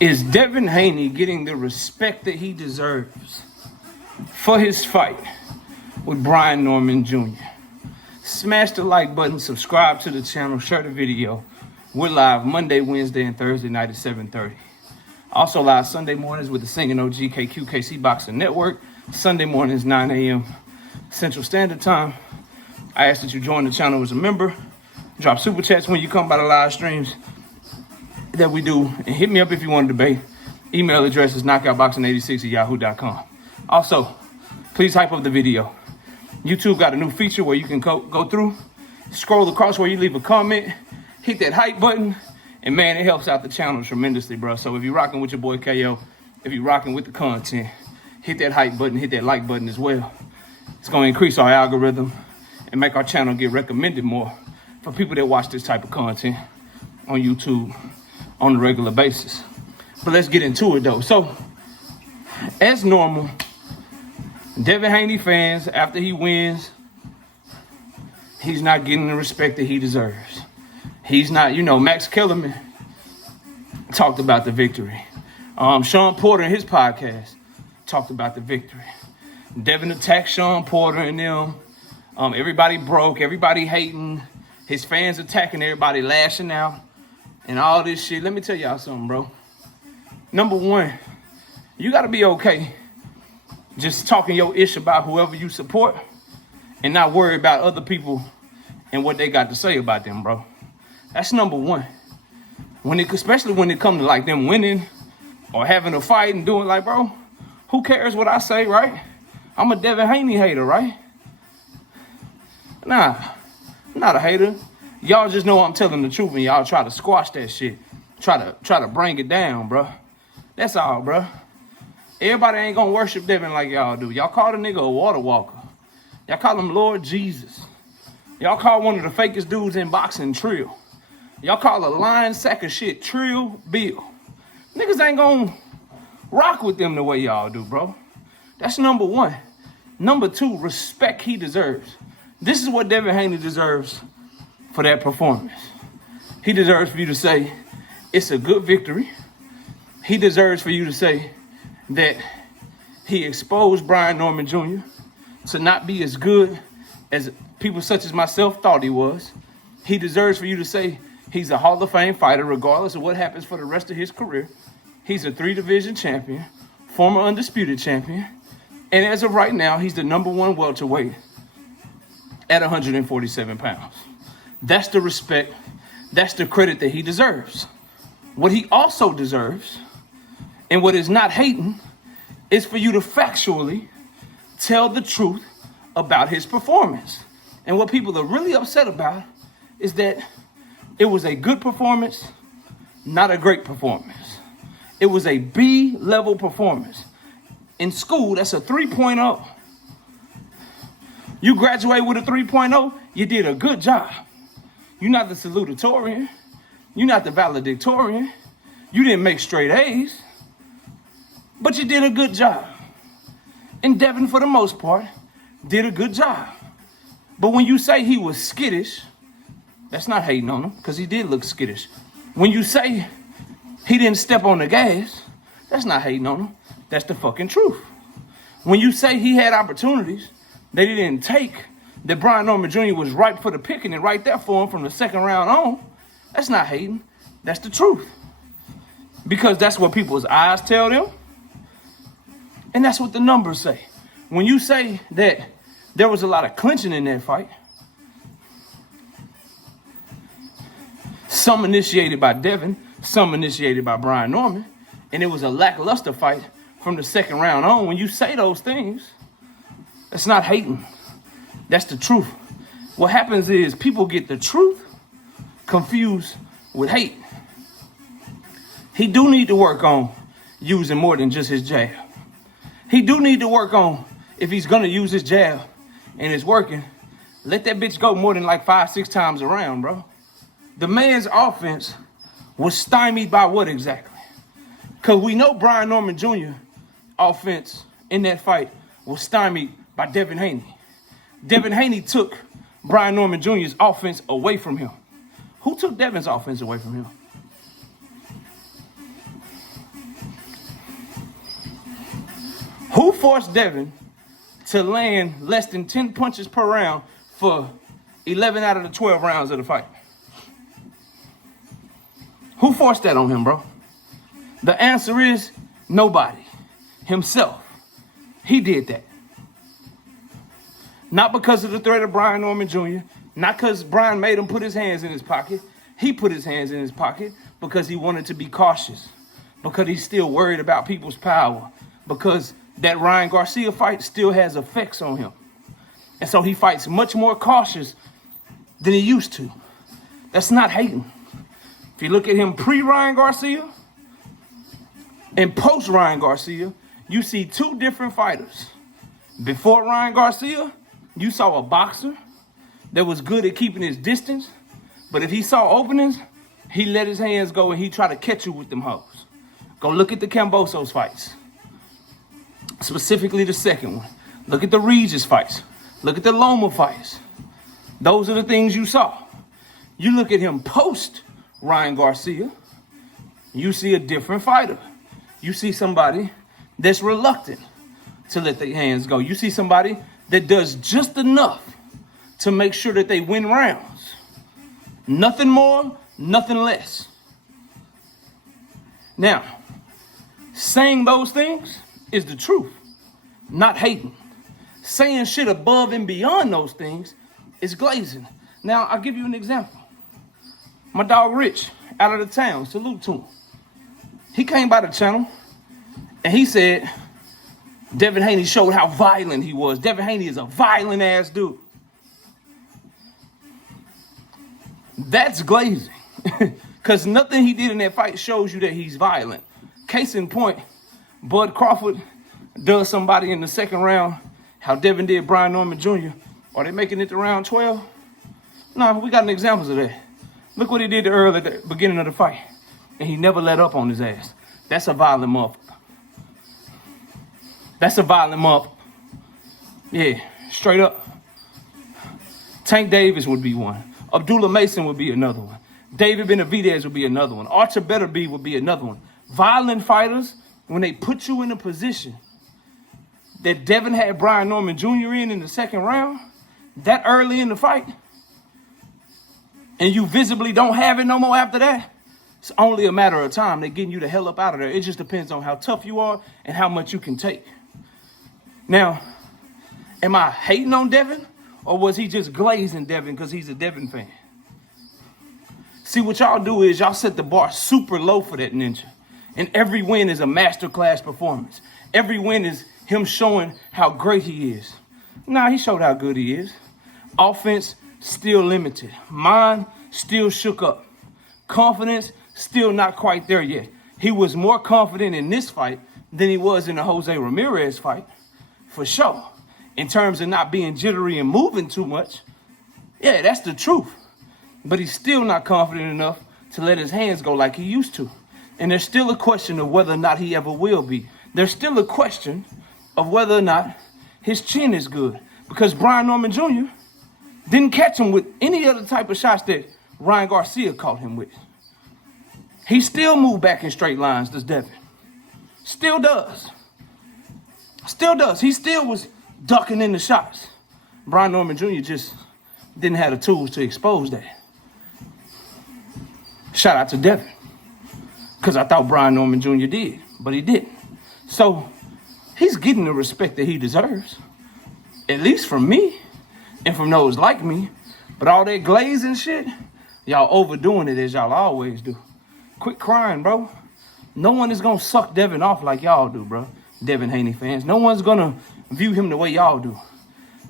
Is Devin Haney getting the respect that he deserves for his fight with Brian Norman Jr.? Smash the like button, subscribe to the channel, share the video. We're live Monday, Wednesday, and Thursday night at 7:30. Also live Sunday mornings with the Singing OG KQKC Boxing Network. Sunday mornings, 9 a.m. Central Standard Time. I ask that you join the channel as a member. Drop super chats when you come by the live streams that we do. And hit me up if you want to debate. Email address is knockoutboxing86@yahoo.com. Also, please hype up the video. YouTube got a new feature where you can go through, scroll across where you leave a comment, hit that hype button, and man, it helps out the channel tremendously, bro. So if you're rocking with your boy KO, if you're rocking with the content, hit that hype button, hit that like button as well. It's going to increase our algorithm and make our channel get recommended more for people that watch this type of content on YouTube on a regular basis. But let's get into it though. So, as normal, Devin Haney fans, after he wins, he's not getting the respect that he deserves. He's not, Max Kellerman talked about the victory. Sean Porter in his podcast talked about the victory. Devin attacked Sean Porter and them. Everybody broke, everybody hating, his fans attacking everybody, lashing out, and all this shit. Let me tell y'all something, bro. Number one, you got to be okay just talking your ish about whoever you support and not worry about other people and what they got to say about them, bro. That's number one. Especially when it comes to like them winning or having a fight and doing like, bro, who cares what I say, right? I'm a Devin Haney hater, right? Nah, I'm not a hater. Y'all just know I'm telling the truth and y'all try to squash that shit. Try to bring it down, bro. That's all, bro. Everybody ain't gonna worship Devin like y'all do. Y'all call the nigga a water walker. Y'all call him Lord Jesus. Y'all call one of the fakest dudes in boxing Trill. Y'all call a lying sack of shit Trill Bill. Niggas ain't gonna rock with them the way y'all do, bro. That's number one. Number two, respect he deserves. This is what Devin Haney deserves for that performance. He deserves for you to say, it's a good victory. He deserves for you to say that he exposed Brian Norman Jr. to not be as good as people such as myself thought he was. He deserves for you to say he's a Hall of Fame fighter, regardless of what happens for the rest of his career. He's a 3-division champion, former undisputed champion, and as of right now, he's the number one welterweight at 147 pounds. That's the respect, that's the credit that he deserves. What he also deserves, and what is not hating, is for you to factually tell the truth about his performance. And what people are really upset about is that it was a good performance, not a great performance. It was a B-level performance. In school, that's a 3.0. You graduate with a 3.0, you did a good job. You're not the salutatorian. You're not the valedictorian. You didn't make straight A's, but you did a good job. And Devin, for the most part, did a good job. But when you say he was skittish, that's not hating on him, because he did look skittish. When you say he didn't step on the gas, that's not hating on him. That's the fucking truth. When you say he had opportunities that he didn't take, that Brian Norman Jr. was ripe for the picking and right there for him from the second round on, that's not hating. That's the truth. Because that's what people's eyes tell them, and that's what the numbers say. When you say that there was a lot of clinching in that fight, some initiated by Devin, some initiated by Brian Norman, and it was a lackluster fight from the second round on, when you say those things, that's not hating. That's the truth. What happens is people get the truth confused with hate. He do need to work on using more than just his jab. He do need to work on, if he's going to use his jab and it's working, let that bitch go more than like 5-6 times around, bro. The man's offense was stymied by what exactly? Because we know Brian Norman Jr. offense in that fight was stymied by Devin Haney. Devin Haney took Brian Norman Jr.'s offense away from him. Who took Devin's offense away from him? Who forced Devin to land less than 10 punches per round for 11 out of the 12 rounds of the fight? Who forced that on him, bro? The answer is nobody. Himself. He did that. Not because of the threat of Brian Norman Jr., not because Brian made him put his hands in his pocket. He put his hands in his pocket because he wanted to be cautious, because he's still worried about people's power, because that Ryan Garcia fight still has effects on him. And so he fights much more cautious than he used to. That's not hating. If you look at him pre-Ryan Garcia and post-Ryan Garcia, you see two different fighters. Before Ryan Garcia, you saw a boxer that was good at keeping his distance, but if he saw openings, he let his hands go and he tried to catch you with them hoes. Go look at the Cambosos fights. Specifically the second one. Look at the Regis fights. Look at the Loma fights. Those are the things you saw. You look at him post Ryan Garcia, you see a different fighter. You see somebody that's reluctant to let their hands go. You see somebody that does just enough to make sure that they win rounds. Nothing more, nothing less. Now, saying those things is the truth, not hating. Saying shit above and beyond those things is glazing. Now, I'll give you an example. My dog Rich, out of the town, salute to him. He came by the channel and he said Devin Haney showed how violent he was. Devin Haney is a violent ass dude. That's glazing. Because nothing he did in that fight shows you that he's violent. Case in point, Bud Crawford does somebody in the second round how Devin did Brian Norman Jr. Are they making it to round 12? No, we got an examples of that. Look what he did to Earl at the beginning of the fight. And he never let up on his ass. That's a violent motherfucker. That's a violent motherfucker. Yeah, straight up. Tank Davis would be one. Abdullah Mason would be another one. David Benavidez would be another one. Archer Betterby would be another one. Violent fighters, when they put you in a position that Devin had Brian Norman Jr. in the second round, that early in the fight, and you visibly don't have it no more after that, it's only a matter of time. They're getting you the hell up out of there. It just depends on how tough you are and how much you can take. Now, am I hating on Devin? Or was he just glazing Devin because he's a Devin fan? See, what y'all do is y'all set the bar super low for that ninja. And every win is a masterclass performance. Every win is him showing how great he is. Nah, he showed how good he is. Offense, still limited. Mind, still shook up. Confidence, still not quite there yet. He was more confident in this fight than he was in the Jose Ramirez fight, for sure. In terms of not being jittery and moving too much, yeah, that's the truth. But he's still not confident enough to let his hands go like he used to. And there's still a question of whether or not he ever will be. There's still a question of whether or not his chin is good. Because Brian Norman Jr. didn't catch him with any other type of shots that Ryan Garcia caught him with. He still moved back in straight lines, does Devin. Still does. Still does. He still was ducking in the shots. Brian Norman Jr. just didn't have the tools to expose that. Shout out to Devin. Because I thought Brian Norman Jr. did, but he didn't. So he's getting the respect that he deserves. At least from me and from those like me. But all that glazing shit, y'all overdoing it as y'all always do. Quit crying, bro. No one is going to suck Devin off like y'all do, bro. Devin Haney fans. No one's going to view him the way y'all do.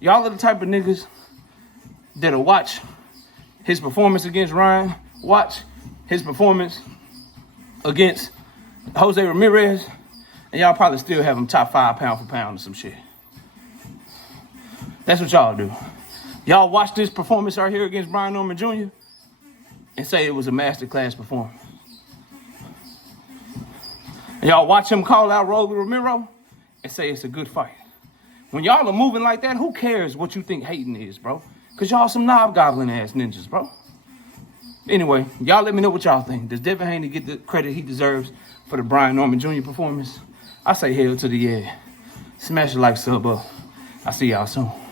Y'all are the type of niggas that'll watch his performance against Ryan, watch his performance against Jose Ramirez, and y'all probably still have him top 5 pound for pound or some shit. That's what y'all do. Y'all watch this performance right here against Brian Norman Jr. and say it was a masterclass performance. And y'all watch him call out Rolly Romero and say it's a good fight. When y'all are moving like that, who cares what you think hating is, bro? Because y'all some knob-gobbling ass ninjas, bro. Anyway, y'all let me know what y'all think. Does Devin Haney get the credit he deserves for the Brian Norman Jr. performance? I say hell to the yeah. Smash the like, sub up. I'll see y'all soon.